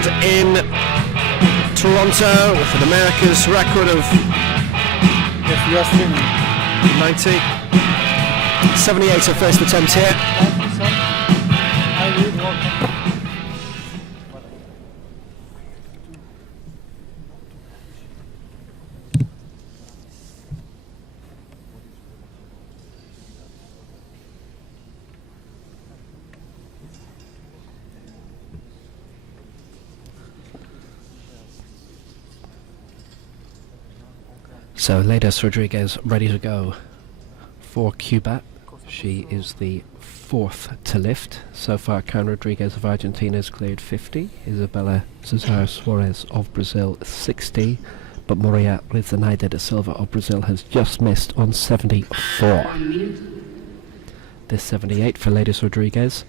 held in Toronto with an America's record of 90. 78 her first attempt here. So Ladies Rodriguez ready to go for Cuba. She is the fourth to lift. So far, Karen Rodriguez of Argentina has cleared 50. Isabella Cesar Suarez of Brazil 60. But Maria Rizanaida da Silva of Brazil has just missed on 74. This 78 for Ladies Rodriguez.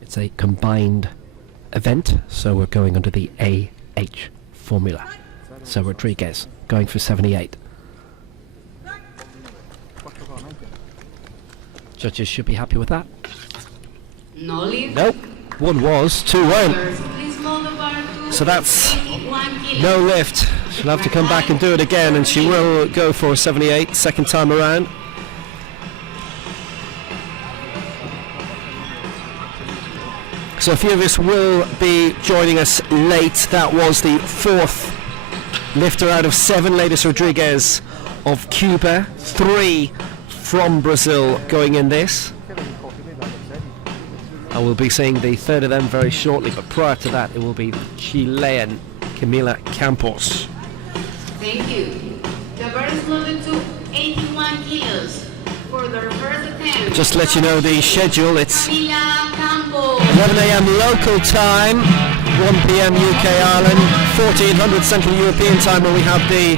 It's a combined event, so we're going under the AH formula. So Rodriguez going for 78. Judges should be happy with that. No lift. Nope. One was, two weren't. So that's no lift. She'll have to come back and do it again, and she will go for 78 second time around. So a few of us will be joining us late. That was the fourth lifter out of 7, Ladies Rodriguez of Cuba, 3 from Brazil going in this. I will be seeing the third of them very shortly, but prior to that it will be Chilean Camila Campos. Thank you. The bar is loaded to 81 kilos for their first attempt. Just to let you know the schedule, it's Camila Campos. 11 a.m. local time, 1 p.m. UK Ireland, 1400 Central European time, where we have the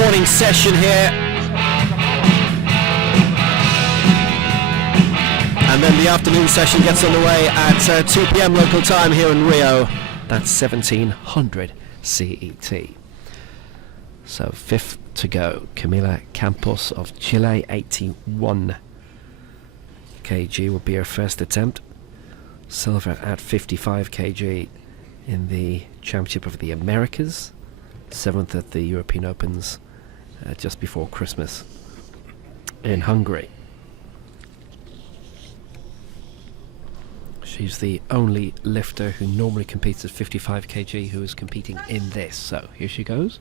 morning session here. And then the afternoon session gets underway at 2 p.m. local time here in Rio. That's 1700 CET. So fifth to go, Camila Campos of Chile, 81 kg will be her first attempt. Silver at 55 kg in the Championship of the Americas, 7th at the European Opens just before Christmas in Hungary. She's the only lifter who normally competes at 55 kg who is competing in this. So here she goes.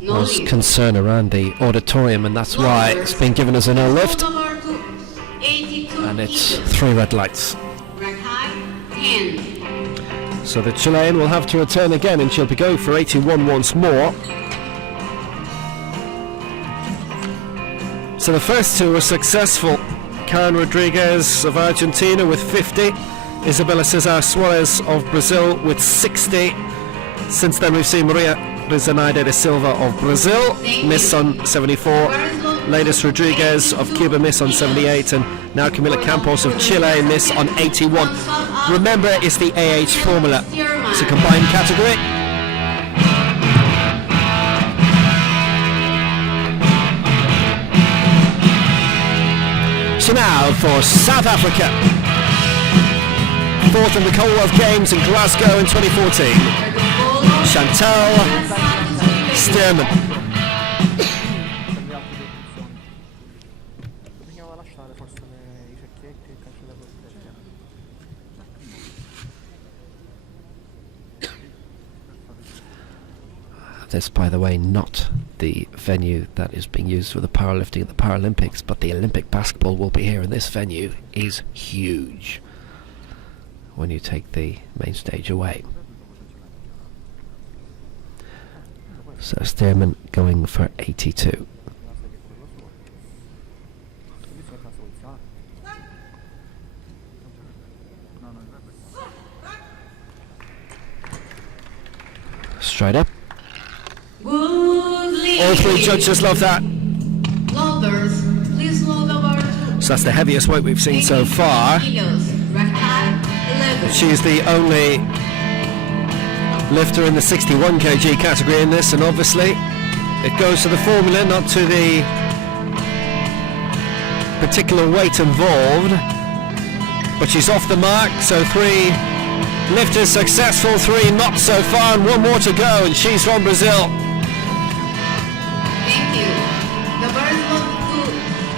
No There's lift. concern around the auditorium, and that's why it's been given as a no lift. And it's 3 red lights. Rack high, 10. So the Chilean will have to return again, and she'll be going for 81 once more. So the first two were successful. Karen Rodriguez of Argentina with 50. Isabella Cesar Suarez of Brazil with 60. Since then we've seen Maria Rizanaida da Silva of Brazil miss on 74. Ladies Rodriguez of Cuba miss on 78, and now Camila Campos of Chile miss on 81. Remember, it's the AH formula. It's a combined category. So now for South Africa. 4th in the Commonwealth Games in Glasgow in 2014. Chantal Stearman. This, by the way, not the venue that is being used for the powerlifting at the Paralympics, but the Olympic basketball will be here, and this venue is huge when you take the main stage away. So Stearman going for 82. Straight up. All 3 judges love that. Loaders, please load the bar to So that's the heaviest weight we've seen so far. kilos. Rack high, 11. She's the only lifter in the 61 kg category in this, and obviously It goes to the formula, not to the particular weight involved. But she's off the mark, so 3 lifters successful, 3 not so far, and 1 more to go, and she's from Brazil. Thank you. The first one to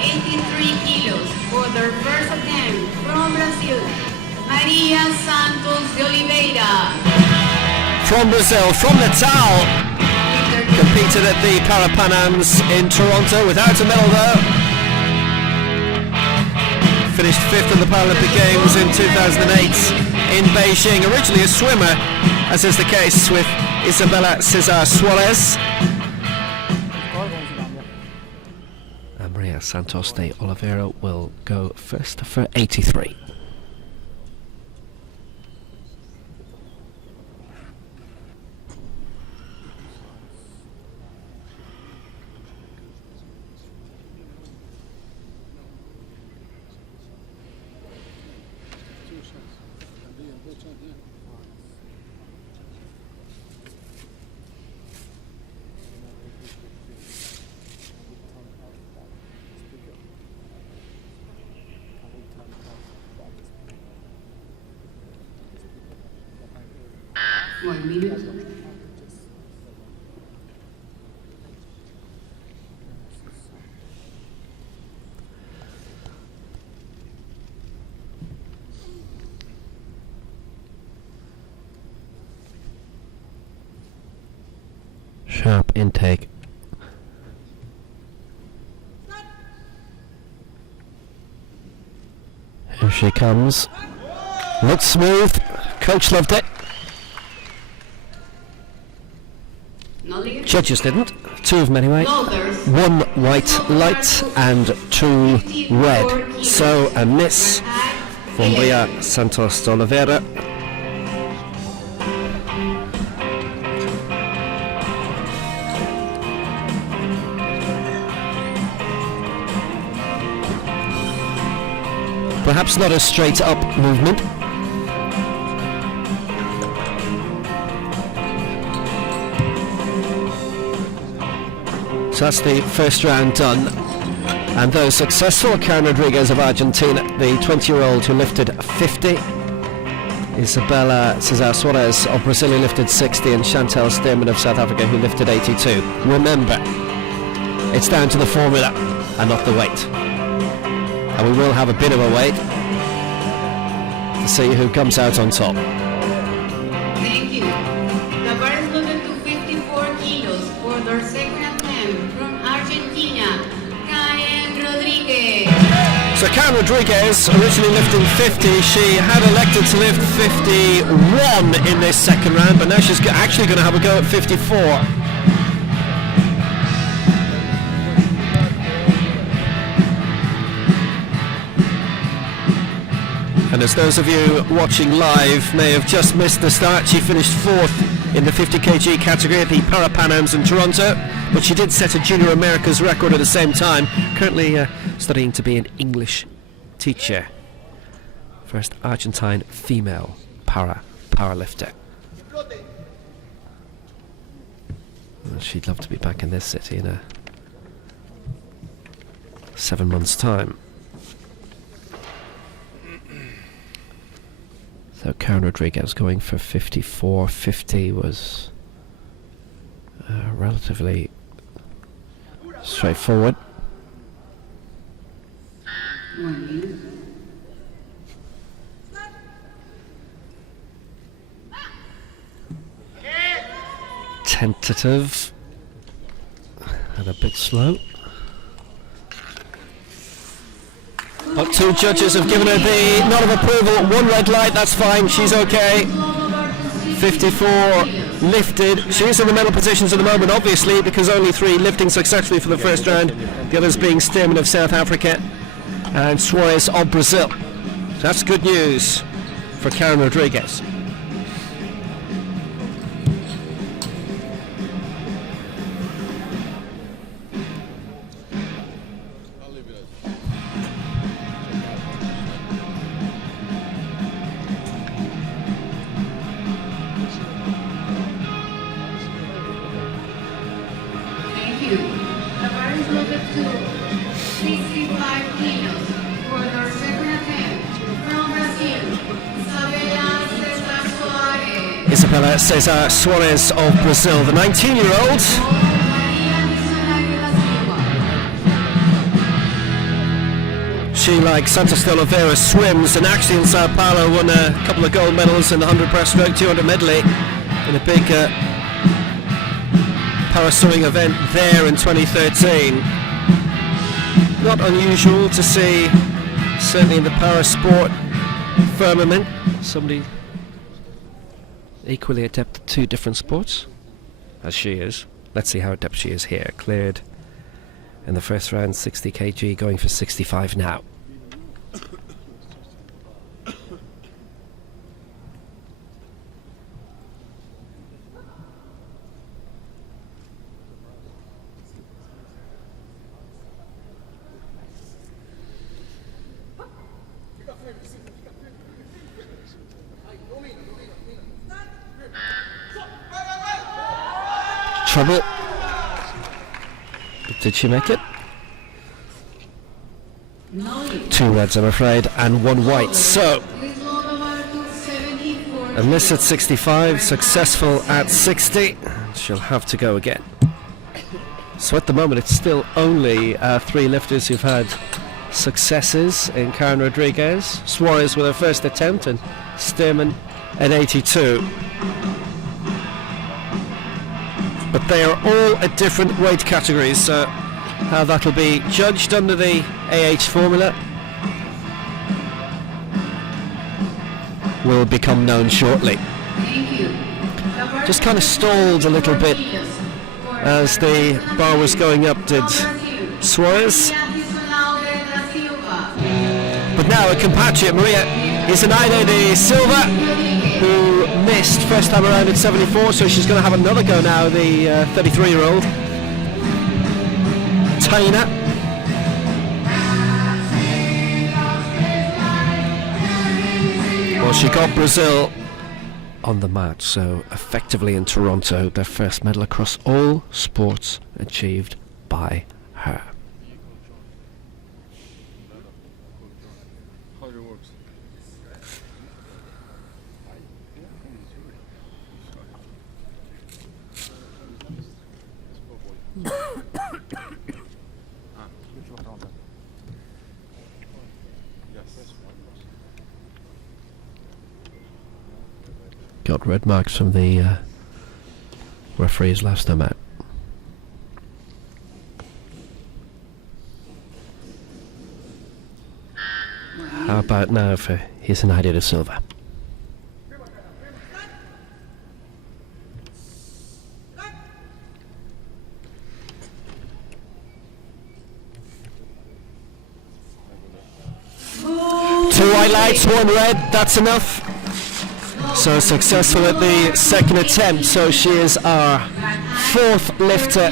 83 kilos for their first attempt from Brazil, Maria Santos de Oliveira. From Brazil, from Natal, competed at the Paralympics in Toronto without a medal though. Finished 5th in the Paralympic Games in 2008 in Beijing. Originally a swimmer, as is the case with Isabella Cesar Suarez. And Maria Santos de Oliveira will go first for 83. One minute. Sharp intake. Here she comes. Looks smooth. Coach loved it. Judges didn't. 2 of them anyway. 1 white light and 2 red. So a miss from Maria Santos de Oliveira. Perhaps not a straight up movement. So that's the first round done. And those successful, Karen Rodriguez of Argentina, the 20-year-old who lifted 50, Isabella Cesar Suarez of Brazil who lifted 60, and Chantal Stearman of South Africa who lifted 82. Remember, it's down to the formula and not the weight. And we will have a bit of a wait to see who comes out on top. Thank you. The bar is loaded to 54 kilos for their second attempt from Argentina, Karen Rodriguez. So Karen Rodriguez, originally lifting 50, she had elected to lift 51 in this second round, but now she's actually going to have a go at 54. And as those of you watching live may have just missed the start, she finished 4th in the 50 kg category at the Paralympics in Toronto, but she did set a Junior Americas record at the same time, currently studying to be an English teacher. First Argentine female powerlifter. Well, she'd love to be back in this city in 7 months' time. So Karen Rodriguez going for 54. 50 was relatively straightforward. Tentative and a bit slow. But 2 judges have given her the nod of approval. 1 red light, that's fine, she's okay. 54 lifted. She is in the medal positions at the moment, obviously, because only 3 lifting successfully for the first round. The others being Stearman of South Africa and Suarez of Brazil. So that's good news for Karen Rodriguez. Thank bar is loaded to 65 kilos for their second attempt. From Brazil, Isabela Cesar Soares. Isabela Cesar Soares of Brazil, the 19-year-old. She, like Santos de Oliveira, swims, and actually in Sao Paulo won a couple of gold medals in the 100 breaststroke, 200 medley in a big para-swimming event there in 2013. Not unusual to see, certainly in the para-sport firmament, somebody equally adept at two different sports, as she is. Let's see how adept she is here. Cleared in the first round, 60 kg, going for 65 now. Trouble. Did she make it? Two reds, I'm afraid, and one white. So, a miss at 65, successful at 60. She'll have to go again. So at the moment, it's still only three lifters who've had successes in Karen Rodriguez. Suarez with her first attempt, and Stearman at 82. But they are all at different weight categories, so how that'll be judged under the AH formula will become known shortly. Just kind of stalled a little bit as the bar was going up, did Suarez. But now a compatriot, Maria Janeiro de Silva, who missed first time around at 74, so she's going to have another go now, the 33-year-old. Taina. Well, she got Brazil on the mat, so effectively in Toronto, their first medal across all sports achieved by her. Got red marks from the referees last time out. How about now for Janeiro de Silva? Two white lights, one red, that's enough. So successful at the second attempt, so she is our fourth lifter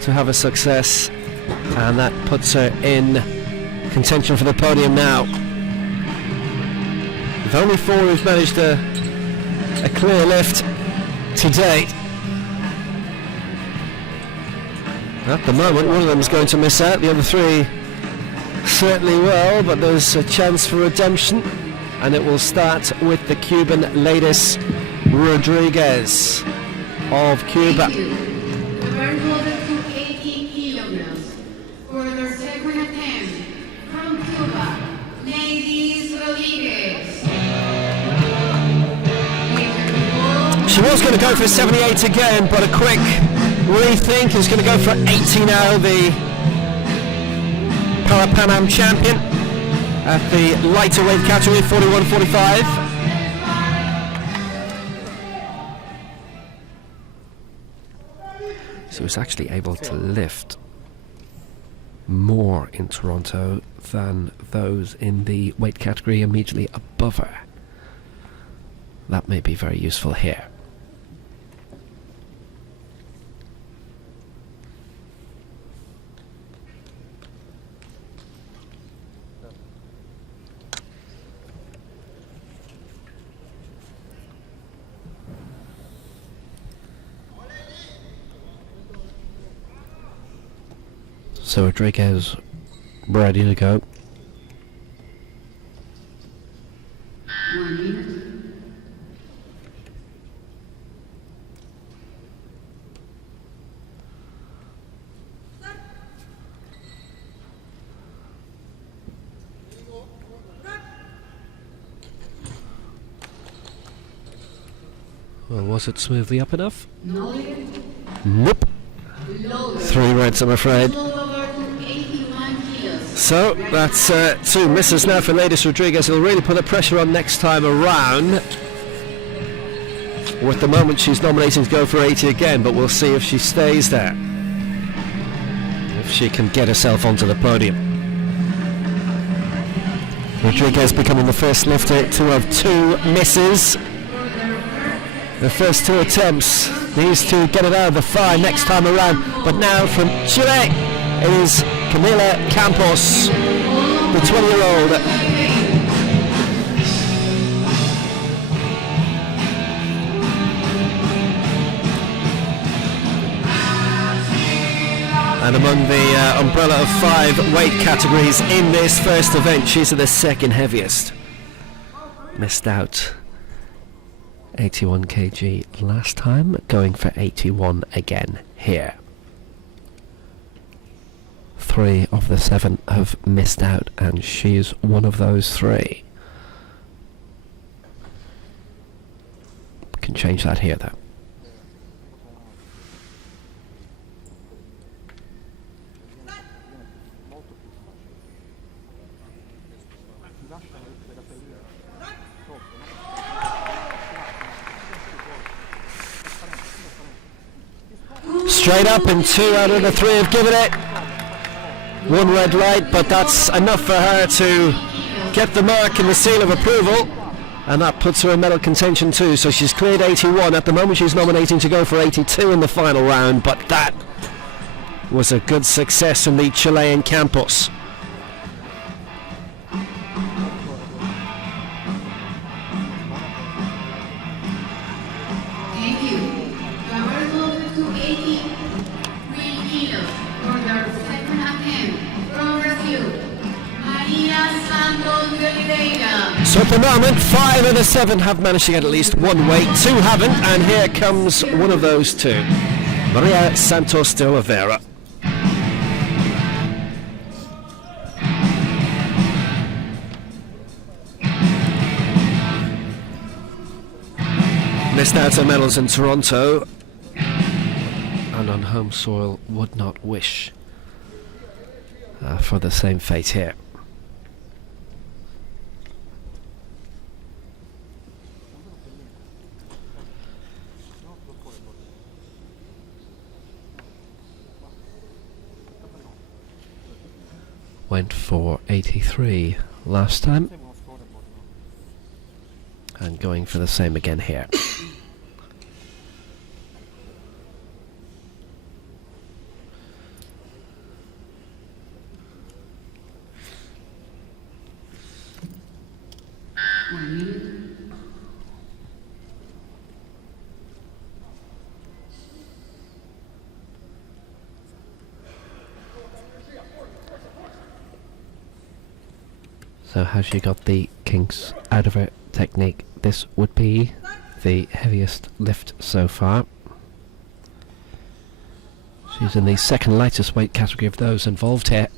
to have a success, and that puts her in contention for the podium now. With only four who've managed a clear lift to date. At the moment, one of them is going to miss out, the other three certainly will, but there's a chance for redemption, and it will start with the Cuban Ladies Rodriguez of Cuba. The bar is loaded to 18 kilograms for their second attempt. From Cuba, Ladies Rodriguez. She was going to go for 78 again, but a quick rethink is going to go for 80 now, the Pan Am champion at the lighter weight category, 41-45. So was actually able to lift more in Toronto than those in the weight category immediately above her. That may be very useful here. So Rodriguez ready to go. 1 minute. Well, was it smoothly up enough? No. Nope. Lower. 3 reds, I'm afraid. Lower to 81 kilos. So that's 2 misses now for Ladies Rodriguez. It'll really put the pressure on next time around. Or at the moment she's nominating to go for 80 again, but we'll see if she stays there. If she can get herself onto the podium. Rodriguez becoming the first lifter to have 2 misses. The first 2 attempts, needs to get it out of the fire next time around. But now from Chile, it is Camila Campos, the 20-year-old. And among the umbrella of 5 weight categories in this first event, she's at the second heaviest. Missed out 81 kg last time, going for 81 again here. 3 of the 7 have missed out, and she's one of those 3. Can change that here though. Straight up, and 2 out of the 3 have given it. 1 red light, but that's enough for her to get the mark and the seal of approval, and that puts her in medal contention too. So she's cleared 81. At the moment she's nominating to go for 82 in the final round, but that was a good success from the Chilean Campos. So at the moment, 5 of the 7 have managed to get at least 1 weight, 2 haven't, and here comes one of those 2, Maria Santos de Oliveira. Missed out on medals in Toronto, and on home soil would not wish for the same fate here. Went for 83 last time, and going for the same again here. So has she got the kinks out of her technique? This would be the heaviest lift so far. She's in the second lightest weight category of those involved here.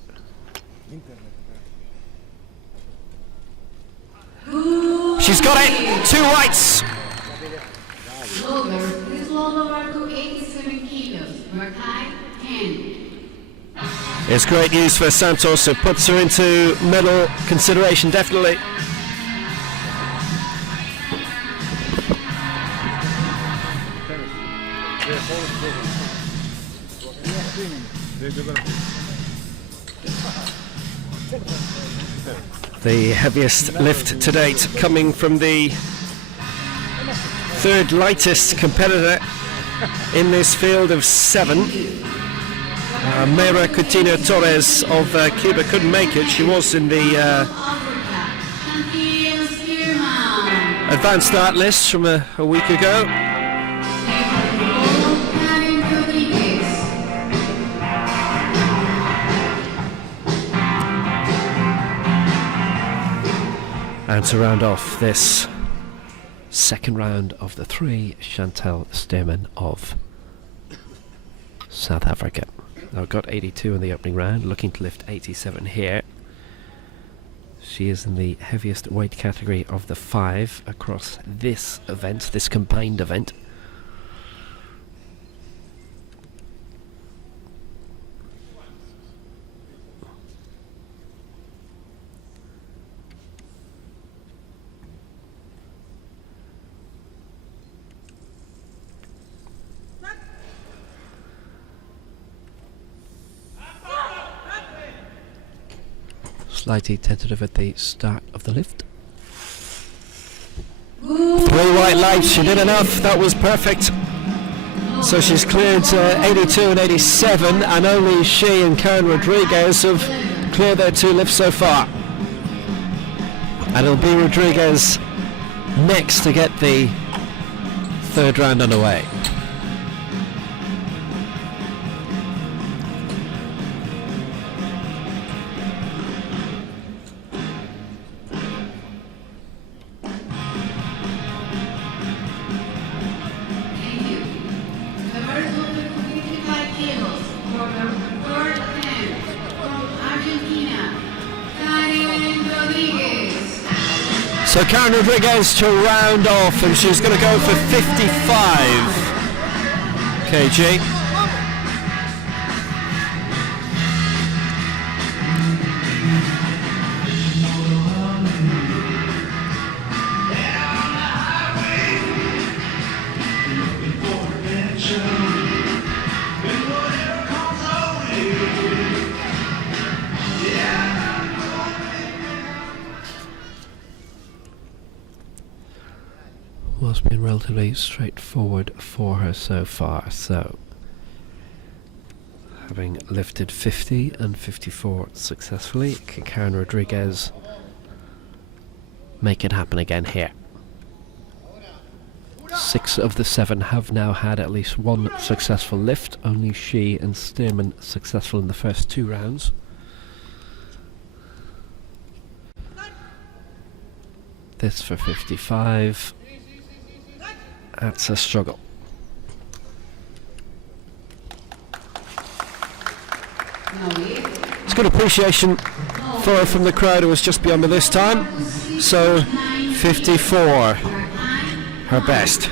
She's got it! 2 whites! This lower to 87 kilos. Mark high, 10. It's great news for Santos. It puts her into medal consideration, definitely. The heaviest lift to date coming from the 3rd lightest competitor in this field of 7. Mayra Coutinho Torres of Cuba couldn't make it. She was in the advanced start list from a week ago. And to round off this second round of the 3, Chantal Stearman of South Africa. Now got 82 in the opening round, looking to lift 87 here. She is in the heaviest weight category of the 5 across this event, this combined event. Slightly tentative at the start of the lift. 3 white lights, she did enough, that was perfect. So she's cleared 82 and 87, and only she and Karen Rodriguez have cleared their 2 lifts so far. And it'll be Rodriguez next to get the 3rd round underway. So Karen Rodriguez to round off, and she's going to go for 55 kg. Well, it's been relatively straightforward for her so far. So, having lifted 50 and 54 successfully, can Karen Rodriguez make it happen again here? 6 of the 7 have now had at least 1 successful lift. Only she and Stearman successful in the first 2 rounds. This for 55. That's a struggle. It's good appreciation for her from the crowd who was just beyond me this time. So 54, her best.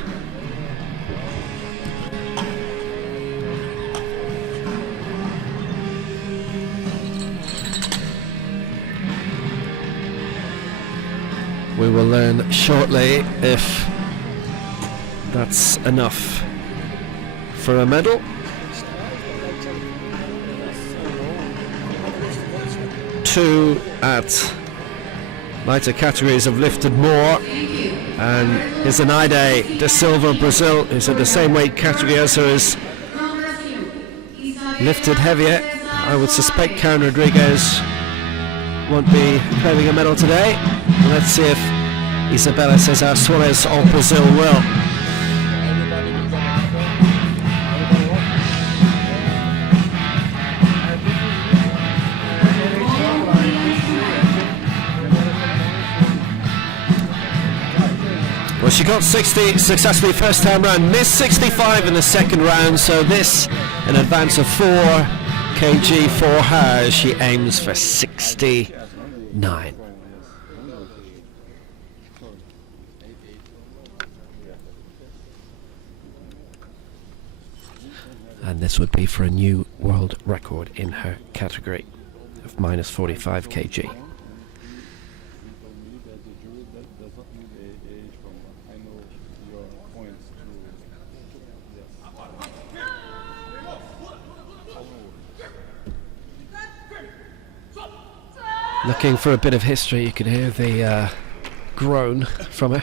We will learn shortly if that's enough for a medal. 2 at lighter categories have lifted more, and Zenaide da Silva, Brazil, who's at the same weight category as her, is lifted heavier. I would suspect Karen Rodriguez won't be claiming a medal today. Let's see if Isabela Cesar Suarez of Brazil will. Well, she got 60 successfully first time round, missed 65 in the second round, so this an advance of 4 kg for her as she aims for 69. And this would be for a new world record in her category of minus 45 kg. Looking for a bit of history, you could hear the groan from her.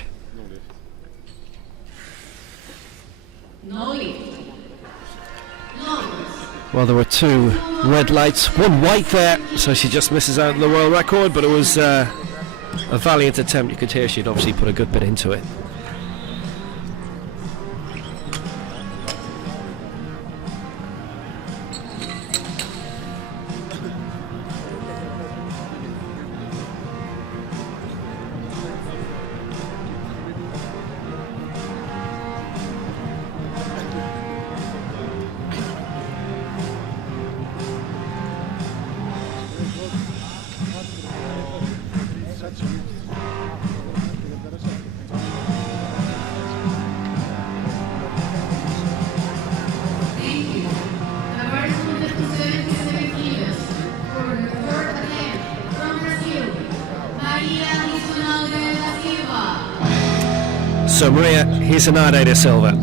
Well, there were 2 red lights, 1 white there, so she just misses out on the world record, but it was a valiant attempt. You could hear she'd obviously put a good bit into it. So Maria Hizanade de Silva,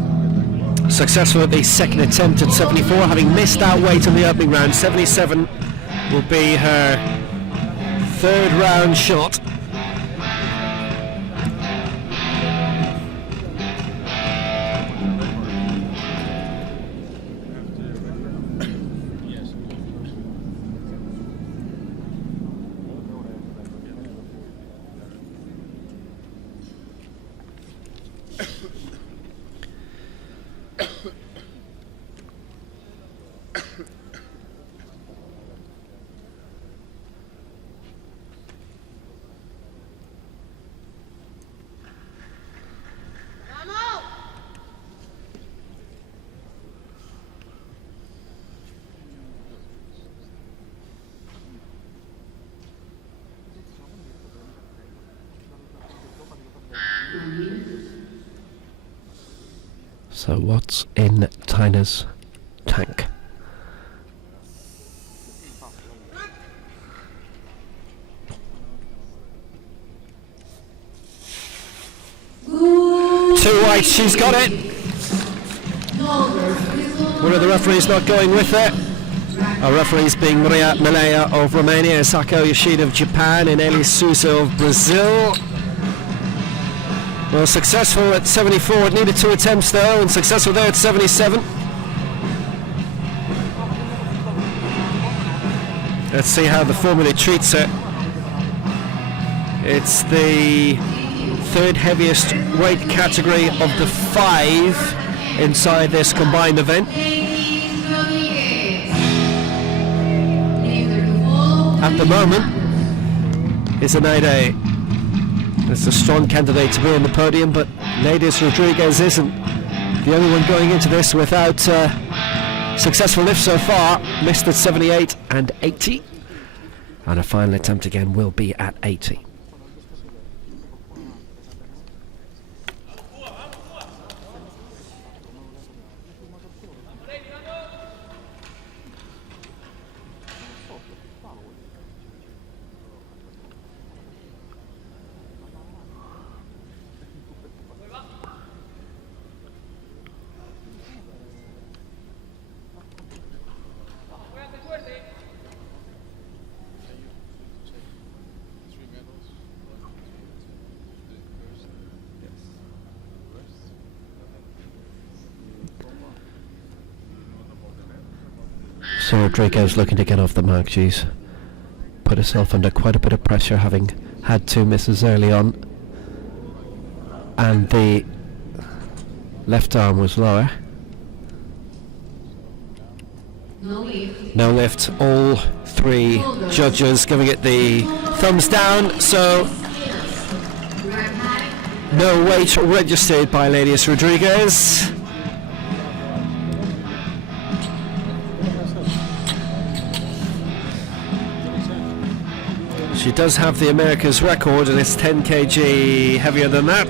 successful at the second attempt at 74, having missed that weight in the opening round. 77 will be her third round shot. So what's in Tina's tank? Two whites, she's got it. One of the referees not going with it. Our referees being Maria Malaya of Romania, Sako Yoshida of Japan, and Eli Sousa of Brazil. Well, successful at 74, it needed 2 attempts though, and successful there at 77. Let's see how the formula treats it. It's the third heaviest weight category of the 5 inside this combined event. At the moment, Hizanade is a strong candidate to be on the podium, but Ladies Rodriguez isn't the only one going into this without successful lift so far. Missed at 78 and 80, and a final attempt again will be at 80. So Rodriguez looking to get off the mark. She's put herself under quite a bit of pressure, having had 2 misses early on, and the left arm was lower. No lift. All 3 judges giving it the thumbs down, so no weight registered by Ladies Rodriguez. She does have the America's record, and it's 10 kg heavier than that.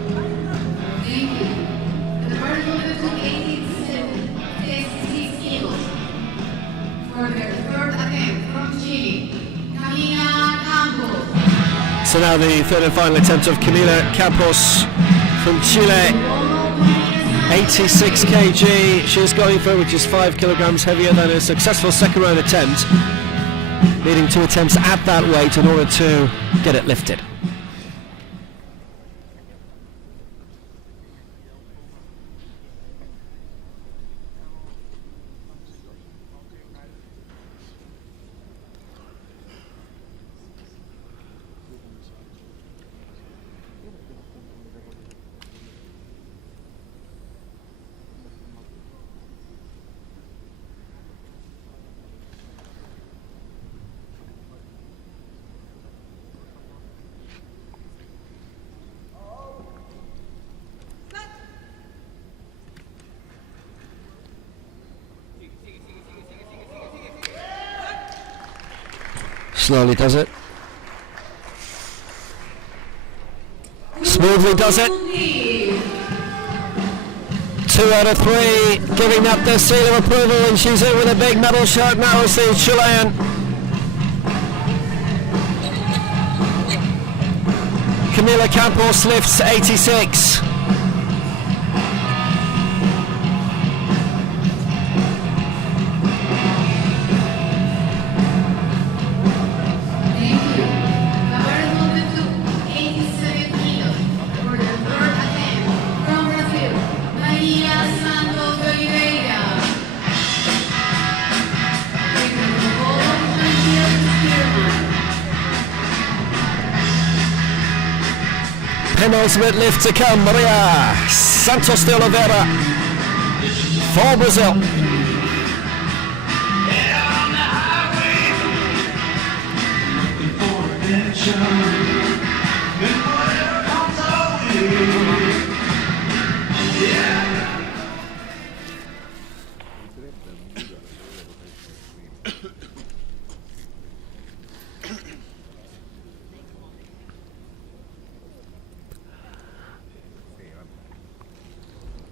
So now the third and final attempt of Camila Campos from Chile. 86 kg she's going for, which is 5 kilograms heavier than a successful second round attempt. Needing 2 attempts at that weight in order to get it lifted. Slowly does it. Smoothly does it. 2 out of 3 giving that the seal of approval, and she's in with a big medal shot now as the Chilean. Camila Campos lifts 86. penultimate lift to come. Maria Santos de Oliveira for Brazil.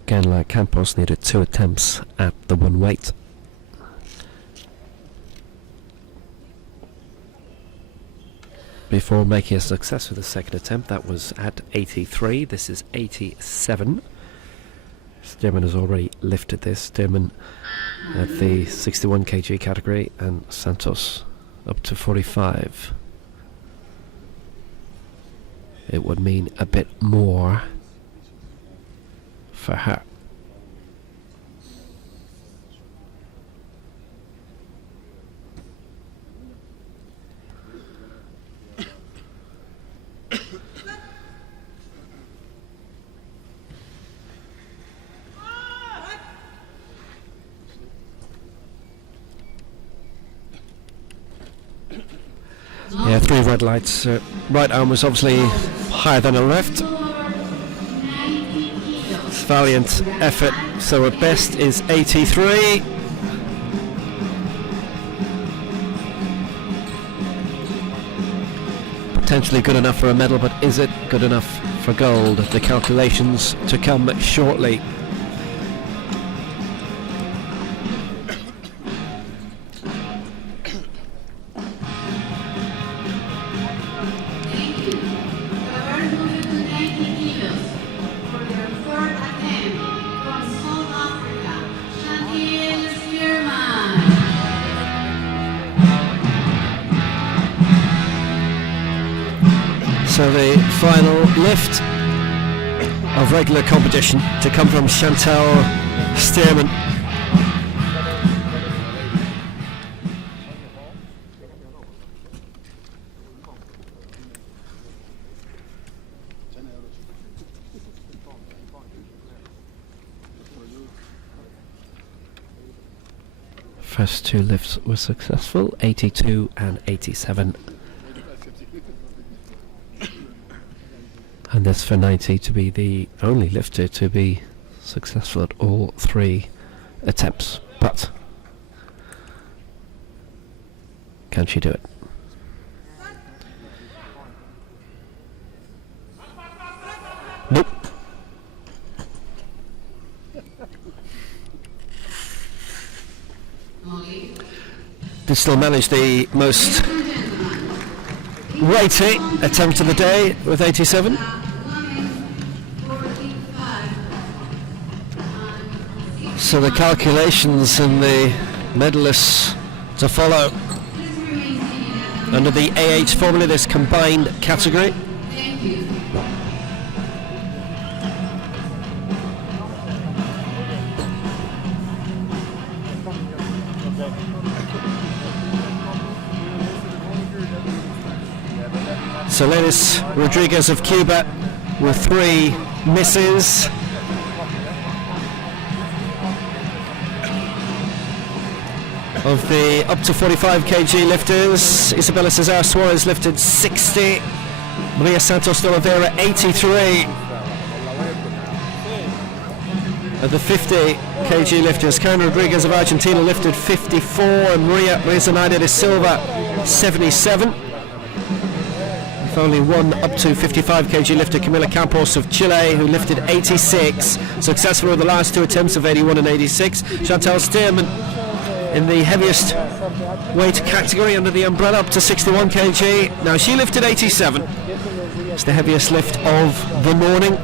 Again, like Campos, needed 2 attempts at the one weight. Before making a success with the second attempt, that was at 83. This is 87. Stearman has already lifted this. Stearman at the 61 kg category and Santos up to 45. It would mean a bit more for her. Yeah, 3 red lights. Right arm was obviously higher than the left. Valiant effort, so at best is 83. Potentially good enough for a medal, but is it good enough for gold? The calculations to come shortly. So the final lift of regular competition to come from Chantal Stearman. First 2 lifts were successful, 82 and 87. And this for 90 to be the only lifter to be successful at all 3 attempts. But can she do it? Nope. Did still manage the most weighty attempt of the day with 87. So the calculations and the medalists to follow under the AH formula, this combined category. So Lenis Rodriguez of Cuba with 3 misses. Of the up to 45 kg lifters, Isabella Cesar Suarez lifted 60, Maria Santos de Oliveira 83. Of the 50 kg lifters, Karen Rodriguez of Argentina lifted 54, and Maria Rezonaide de Silva 77. With only one up to 55 kg lifter, Camila Campos of Chile, who lifted 86, successful with the last 2 attempts of 81 and 86. Chantal Stearman in the heaviest weight category under the umbrella, up to 61 kg. Now she lifted 87. It's the heaviest lift of the morning.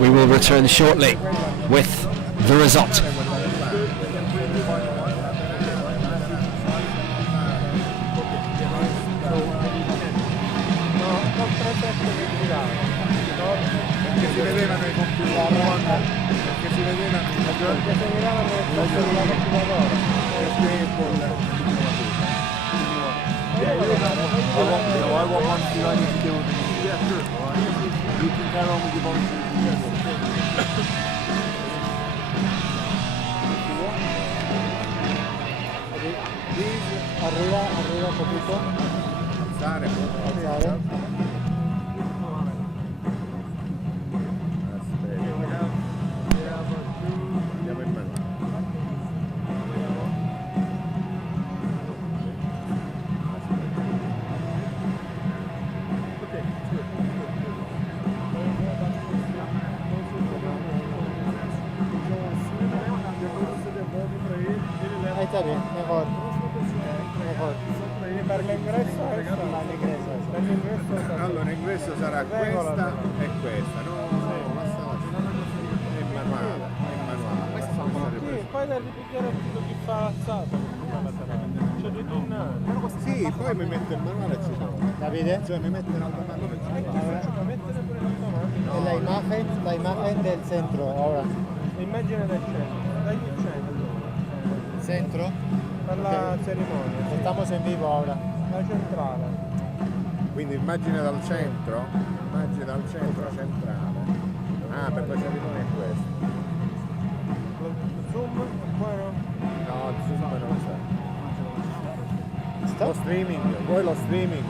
We will return shortly with the result. I want one to I need to deal with it. Yeah, sure. You can carry on with your volunteers. Please, arriva un poquito. Alzare. Alzare. Andiamo in mano. Ahí está bien, mejor. Per l'ingresso Allora l'ingresso sarà questa e questa, no? È manuale. Sì, poi da ripigliare tutto chi fa l'alzata. Cioè ritornare. Sì, poi mi mette il manuale e ci sono. Davide? Cioè mi mette l'automatico e ci sono. Mettere pure l'automatico. La imagen del centro, ahora. L'immagine del centro. Dagli il centro. Centro? Per la cerimonia. Estamos en vivo ahora. La centrale. Quindi immagine dal centro centrale. Ah, per la cerimonia è questo. Zoom? Bueno. No, il zoom non c'è. Lo streaming, vuoi lo streaming?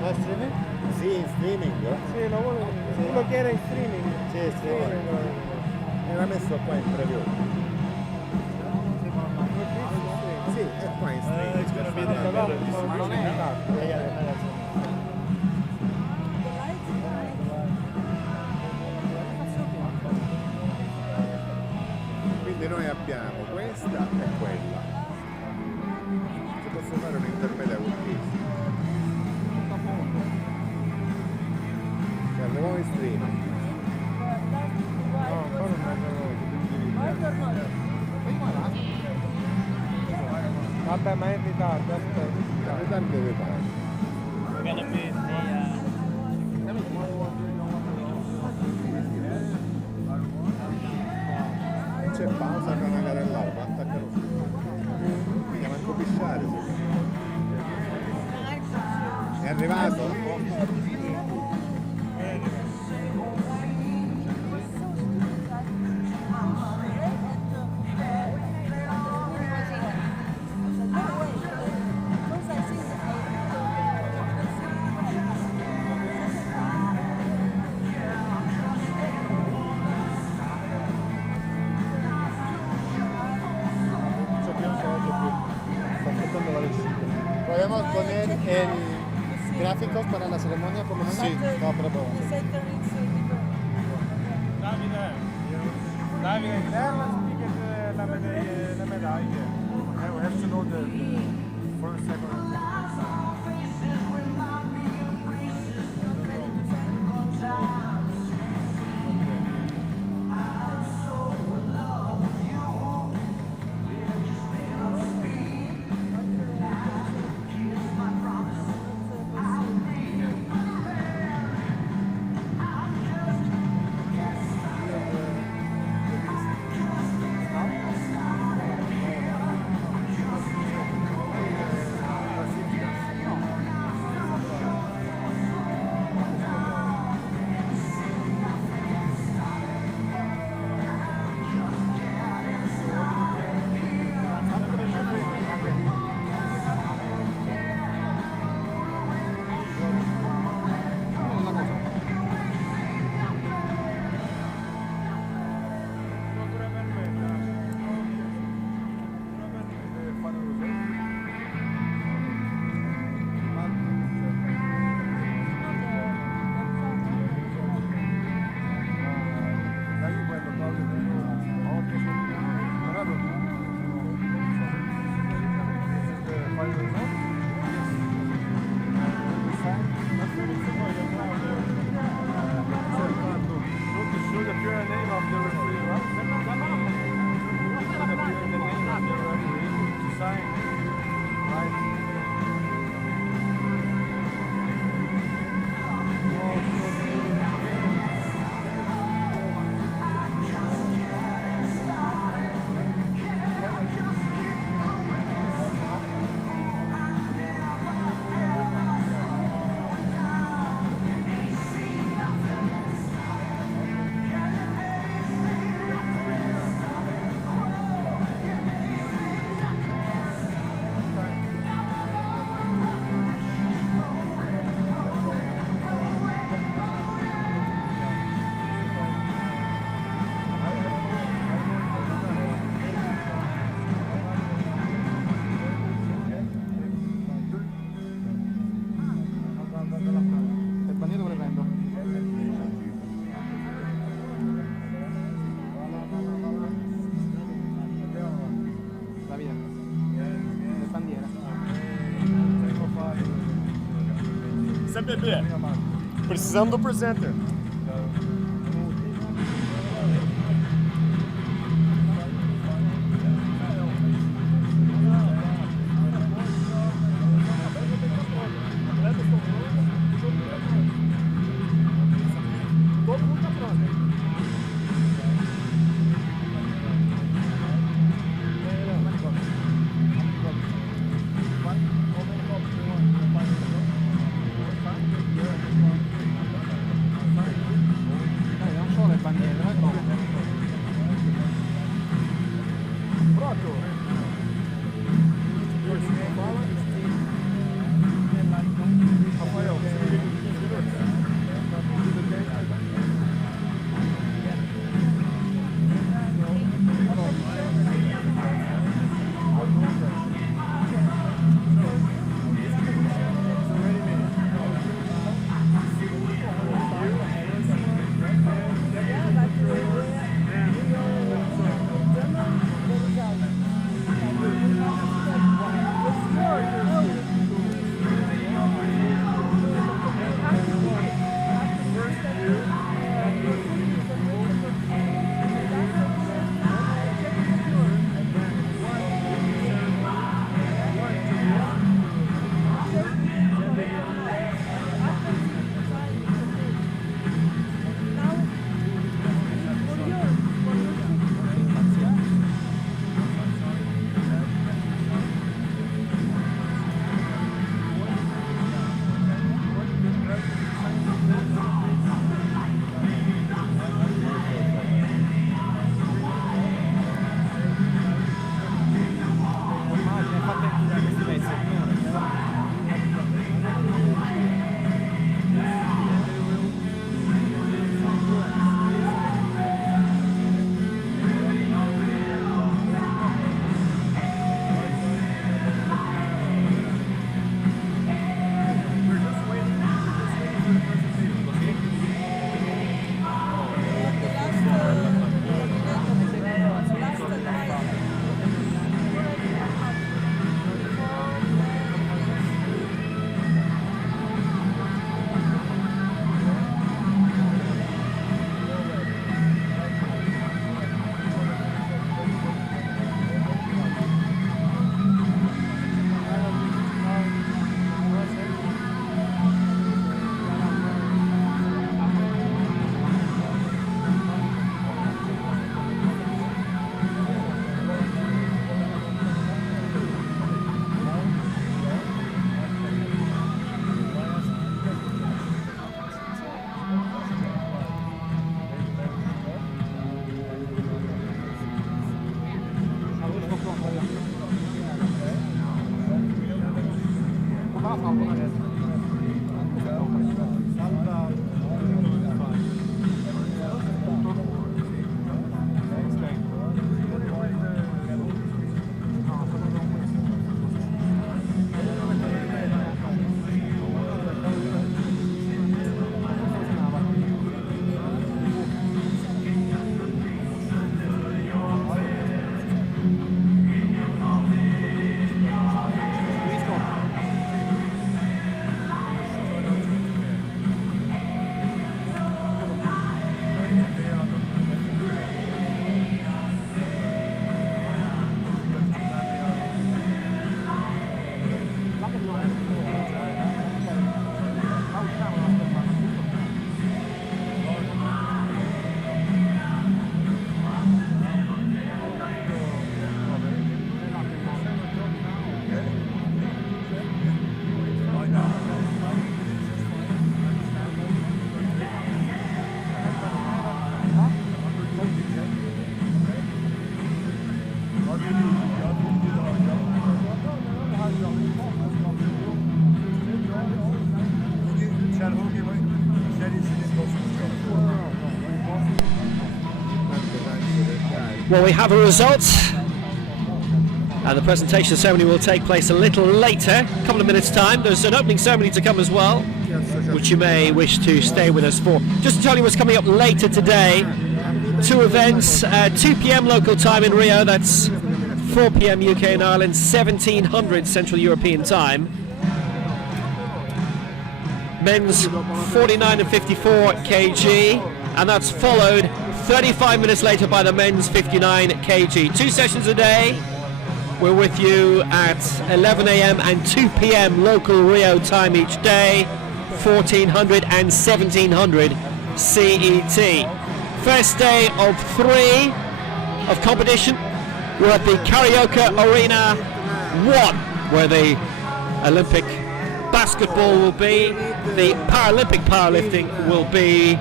¿No streaming? Sì, in streaming. Sì, lo vuole. Sì. Lo quiere in streaming. Sì, streaming. Era messo qua in preview. Sì, è qua in streaming. Quindi noi abbiamo questa e quella. Si posso fare un intermedio cortissimo. Cioè, andiamo in streaming. Vabbè, ma è in ritardo, aspetta. In ritardo dove fai? C'è pausa per una carellata, quanta carota. Andiamo a copisciare. È arrivato? ¿Podemos poner el gráficos para la ceremonia por lo menos? Sí. No, pero podemos. Davide, la medaglia. We have to know the first, second, and bebê. Precisamos do presenter. Well, we have a result, and the presentation ceremony will take place a little later, a couple of minutes' time. There's an opening ceremony to come as well, which you may wish to stay with us for. Just to tell you what's coming up later today, 2 events, 2 p.m. local time in Rio, that's 4 p.m. UK and Ireland, 1700 Central European time. men's 49 and 54 kg, and that's followed 35 minutes later by the men's 59 kg. 2 sessions a day. We're with you at 11 a.m. and 2 p.m. local Rio time each day, 1400 and 1700 CET. First day of 3 of competition. We're at the Karaoke Arena 1, where the Olympic basketball will be. The Paralympic powerlifting will be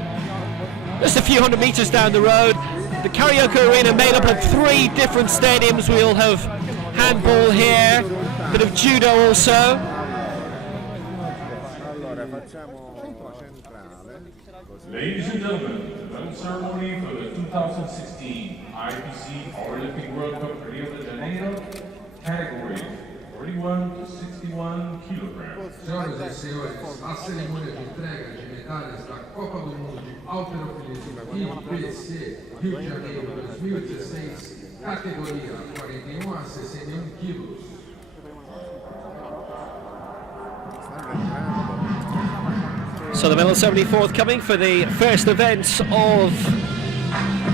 just a few hundred meters down the road. The Karaoke Arena made up of 3 different stadiums. We'll have handball here, a bit of judo also. Allora facciamo centrale. Ladies and gentlemen, the medal ceremony for the 2016 IPC Powerlifting World Cup Rio de Janeiro, category 41 to 61 kilograms. Senhoras e senhores, a cerimônia de entrega de medalhas da Copa do Mundo de Halterofilismo IPC Rio de Janeiro 2016, categoria 41 a 61 quilos. So the medal ceremony forthcoming for the first event of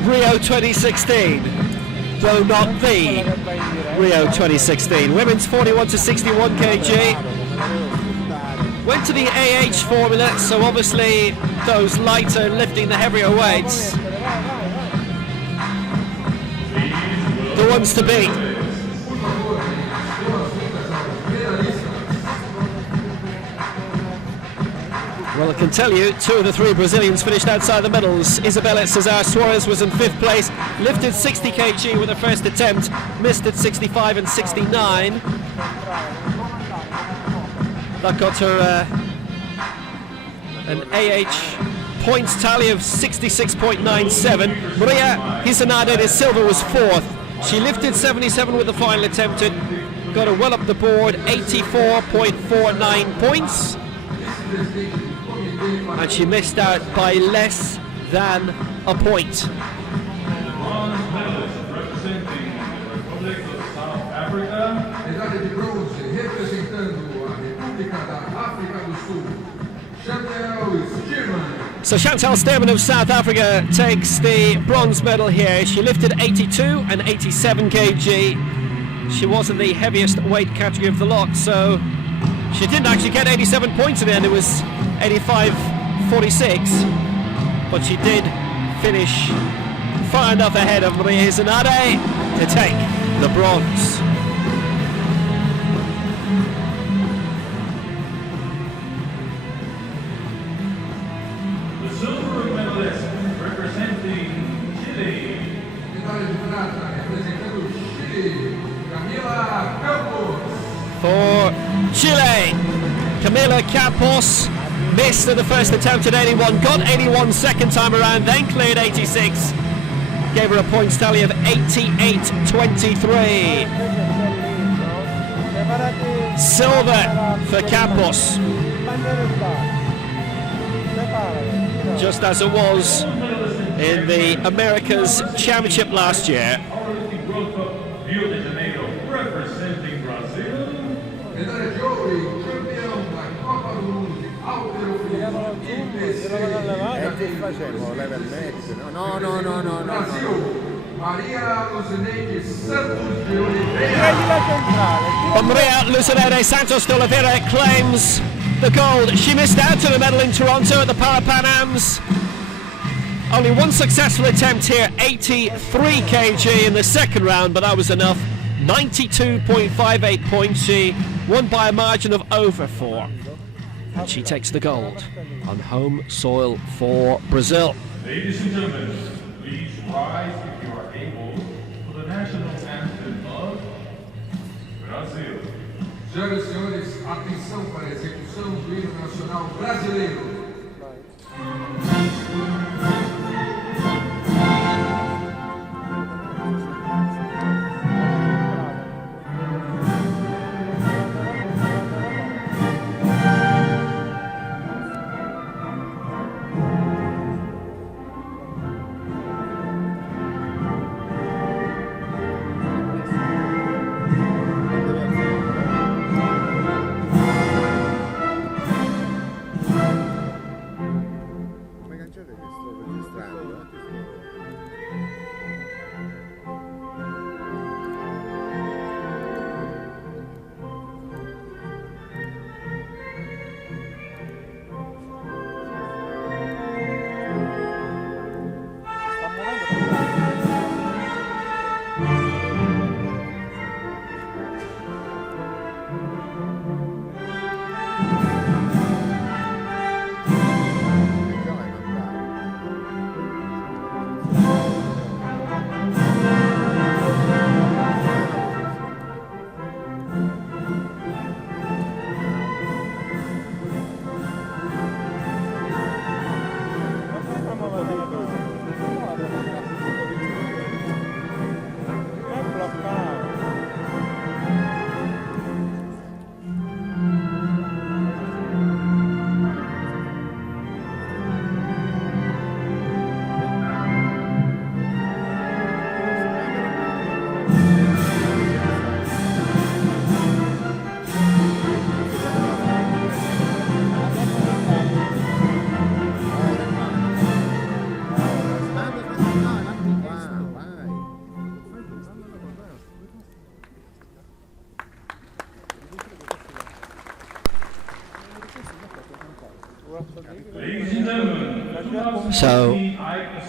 Rio 2016, though not the Rio 2016. Women's 41 to 61 kg. Went to the AH formula, so obviously those lighter lifting the heavier weights, the ones to beat. Well, I can tell you, 2 of the 3 Brazilians finished outside the medals. Isabella Cesar Suarez was in 5th place, lifted 60 kg with her first attempt, missed at 65 and 69. That got her an AH points tally of 66.97. Maria Hisanade de Silva was 4th. She lifted 77 with the final attempt, got her well up the board, 84.49 points. And she missed out by less than a point. The bronze medalist representing the Republic of South Africa. Medalha de bronze representando a República da África do Sul, Chantal Stearman. So Chantal Stearman of South Africa takes the bronze medal here. She lifted 82 and 87 kg. She wasn't the heaviest weight category of the lot, so she didn't actually get 87 points in the end. It was 85.46, but she did finish far enough ahead of Maria Hisanade to take the bronze. The silver medalist representing Chile. Medalha de prata representando Chile, Camila Campos. For Chile, Camila Campos missed at the first attempt at 81, got 81 second time around, then cleared 86. Gave her a points tally of 88.23. Silver for Campos, just as it was in the Americas Championship last year. Powerlifting World Cup Rio de Janeiro, representing Brazil. Medalha de ouro, campeão da Copa do Mundo de Halterofilismo IPC Che facevo? Level max? No. Brasil, Maria Lucineide Santos de Oliveira. But Maria Lucineide Santos de Oliveira claims the gold. She missed out to the medal in Toronto at the Parapanams. Only one successful attempt here, 83 kg in the second round, but that was enough. 92.58 points. She won by a margin of over 4. And she takes the gold on home soil for Brazil. Ladies and gentlemen, please rise if you are able for the national anthem of Brazil. Senhoras e senhores, atenção para a execução do hino nacional brasileiro. So,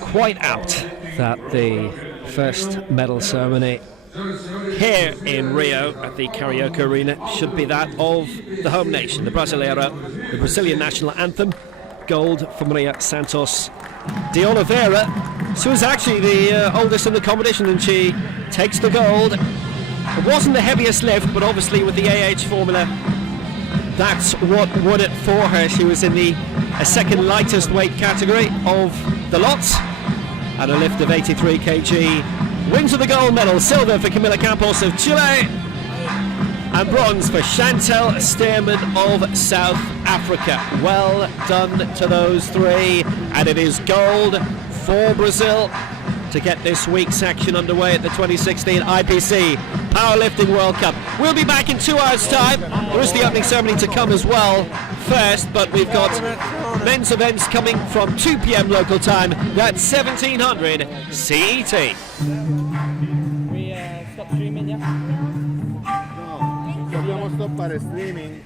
quite apt that the first medal ceremony here in Rio at the Carioca Arena should be that of the home nation, the Brasileiro, the Brazilian national anthem. Gold for Maria Santos de Oliveira. She was actually the oldest in the competition, and she takes the gold. It wasn't the heaviest lift, but obviously with the AH formula, that's what won it for her. She was in the second lightest weight category of the lot, at a lift of 83 kg. Wins of the gold medal, silver for Camila Campos of Chile, and bronze for Chantel Stearman of South Africa. Well done to those three, and it is gold for Brazil to get this week's action underway at the 2016 IPC Powerlifting World Cup. We'll be back in 2 hours' time. There is the opening ceremony to come as well first, but we've got men's events coming from 2 p.m. local time. That's 1700 CET. We stop streaming, yeah? No, dobbiamo stoppare streaming.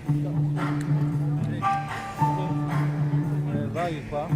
Vai qua.